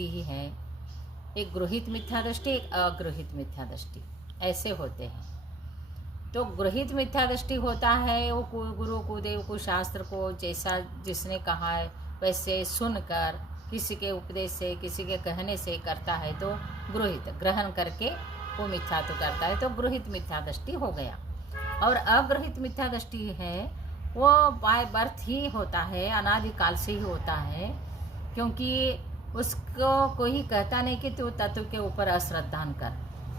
दृष्टि ही है। एक गृहीत मिथ्या दृष्टि, एक अगृहीत मिथ्या दृष्टि, ऐसे होते हैं। तो गृहीत मिथ्या दृष्टि होता है वो गुरु को देव को शास्त्र को जैसा जिसने कहा है वैसे सुनकर किसी के उपदेश से किसी के कहने से करता है तो गृहीत ग्रहण करके वो मिथ्या तो करता है, तो गृहीत मिथ्या दृष्टि हो गया। और अगृहीत मिथ्या दृष्टि है वो बाय बर्थ ही होता है, अनादिकाल से ही होता है, क्योंकि उसको कोई कहता नहीं कि तू तत्व के ऊपर अश्रद्धान कर,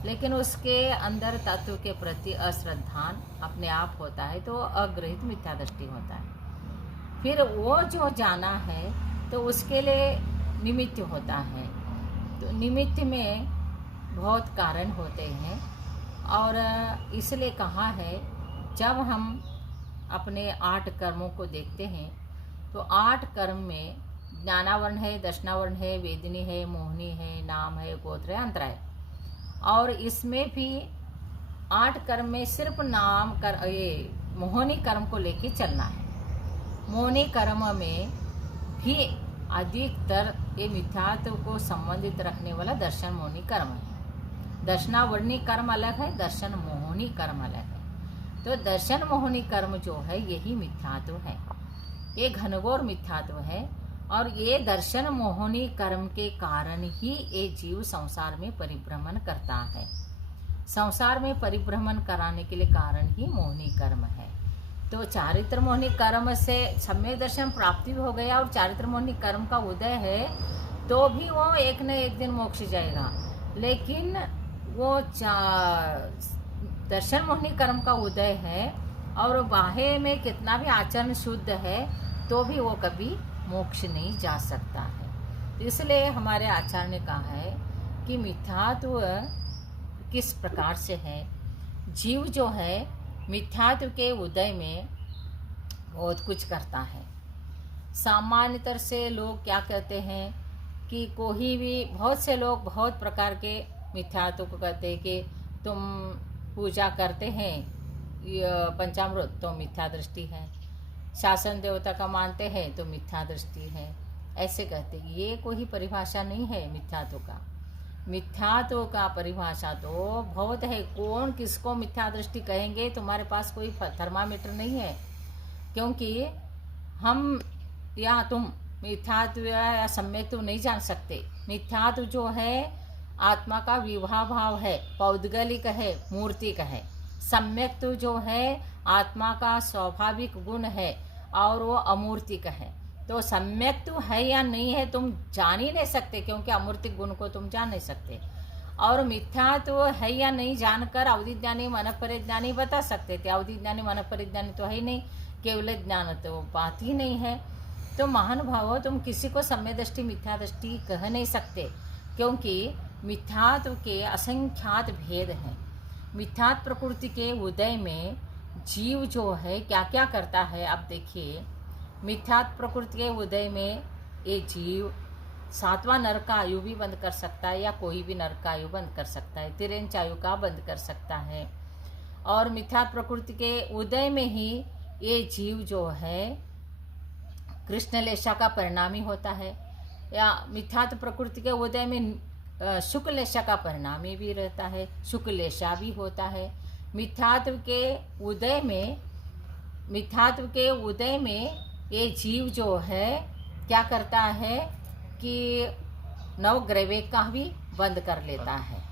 लेकिन उसके अंदर तत्व के प्रति अश्रद्धान अपने आप होता है, तो अगृहीत मिथ्या दृष्टि होता है। फिर वो जो जाना है तो उसके लिए निमित्त होता है, तो निमित्त में बहुत कारण होते हैं। और इसलिए कहा है जब हम अपने 8 कर्मों को देखते हैं तो 8 कर्म में ज्ञानावरण है, दर्शनावरण है, वेदिनी है, मोहिनी है, नाम है, गोत्र है, अंतर है। और इसमें भी 8 कर्म में सिर्फ नाम कर ये मोहिनी कर्म को लेके चलना है। मोहिनी कर्म में भी अधिकतर ये मिथ्यात्व को संबंधित रखने वाला दर्शन मोहिनी कर्म है। दर्शनावरणी कर्म अलग है, दर्शन मोहिनी कर्म अलग है। तो दर्शन मोहिनी कर्म जो है यही मिथ्यात्व है, ये घनघोर मिथ्यात्व है। और ये दर्शन मोहिनी कर्म के कारण ही ये जीव संसार में परिभ्रमण करता है। संसार में परिभ्रमण कराने के लिए कारण ही मोहिनी कर्म है। तो चारित्र मोहिनी कर्म से सम्यक दर्शन प्राप्ति भी हो गया और चारित्र मोहिनी कर्म का उदय है तो भी वो एक न एक दिन मोक्ष जाएगा। लेकिन वो दर्शन मोहिनी कर्म का उदय है और बाह्य में कितना भी आचरण शुद्ध है तो भी वो कभी मोक्ष नहीं जा सकता है। इसलिए हमारे आचार्य ने कहा है कि मिथ्यात्व किस प्रकार से है। जीव जो है मिथ्यात्व के उदय में बहुत कुछ करता है। सामान्यतर से लोग क्या कहते हैं कि कोई भी बहुत से लोग बहुत प्रकार के मिथ्यात्व को कहते हैं कि तुम पूजा करते हैं पंचामृत तो मिथ्या दृष्टि है, शासन देवता का मानते हैं तो मिथ्या दृष्टि है, ऐसे कहते हैं। ये कोई परिभाषा नहीं है मिथ्यात्व का। मिथ्यात्व का परिभाषा तो बहुत है। कौन किसको मिथ्या दृष्टि कहेंगे, तुम्हारे पास कोई थर्मामीटर नहीं है, क्योंकि हम या तुम मिथ्यात्व या सम्यक्त्व नहीं जान सकते। मिथ्यात्व जो है आत्मा का विवाह भाव है, पौद्गलिक है, मूर्तिक है। सम्यक्त्व जो है आत्मा का स्वाभाविक गुण है और वो अमूर्तिक है। तो सम्यक्त्व है या नहीं है तुम जान ही नहीं सकते, क्योंकि अमूर्तिक गुण को तुम जान नहीं सकते। और मिथ्यात्व है या नहीं जानकर अवधिज्ञानी मन परिज्ञानी बता सकते थे। अवधिज्ञानी मन परिज्ञानी तो है ही नहीं, केवल ज्ञान तो बात ही नहीं है। तो महानुभावों तुम किसी को सम्यक दृष्टि मिथ्या दृष्टि कह नहीं सकते, क्योंकि मिथ्यात्व के असंख्यात भेद हैं। मिथ्यात्व प्रकृति के उदय में जीव जो है क्या क्या करता है आप देखिए। मिथ्यात्व प्रकृति के उदय में ये जीव 7वां नरक का आयु भी बंद कर सकता है या कोई भी नरक का आयु बंद कर सकता है, 53 आयु का बंद कर सकता है। और मिथ्यात्व प्रकृति के उदय में ही ये जीव जो है कृष्ण लेशा का परिणामी होता है, या मिथ्यात्व प्रकृति के उदय में शुक्ल लेशा का परिणामी भी रहता है, शुक्ल लेशा भी होता है। मिथ्यात्व के उदय में ये जीव जो है क्या करता है कि नवग्रह का भी बंद कर लेता है।